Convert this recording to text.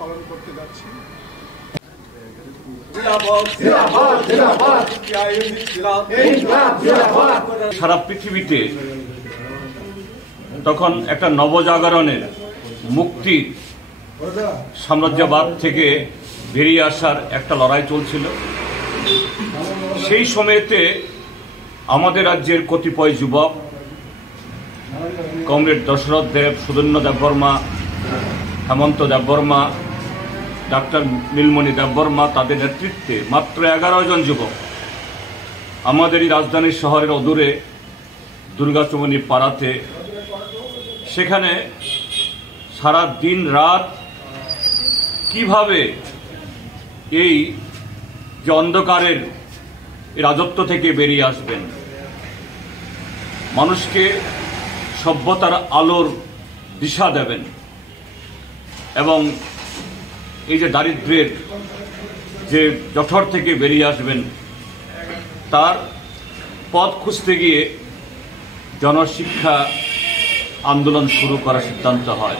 পালন করতে যাচ্ছি। সারা পৃথিবীতে তখন একটা নবজাগরণের মুক্তির সাম্রাজ্যবাদ থেকে বেরিয়ে আসার একটা লড়াই চলছিল। সেই সময়েতে আমাদের রাজ্যের কতিপয় যুবক কমরেড দশরথ দেব, সুধন্য দেববর্মা, হেমন্ত দেববর্মা, ডাক্তার নীলমণি দেববর্মা, তাদের নেতৃত্বে মাত্র 11 জন যুবক আমাদেরই রাজধানী শহরের অদূরে দুর্গাচমনি পাড়াতে, সেখানে সারা দিন রাত কিভাবে এই যে অন্ধকারের রাজত্ব থেকে বেরিয়ে আসবেন, মানুষকে সভ্যতার আলোর দিশা দেবেন এবং এই যে দারিদ্র্যের যে জঠর থেকে বেরিয়ে আসবেন, তার পথ খুঁজতে গিয়ে জনশিক্ষা আন্দোলন শুরু করার সিদ্ধান্ত হয়।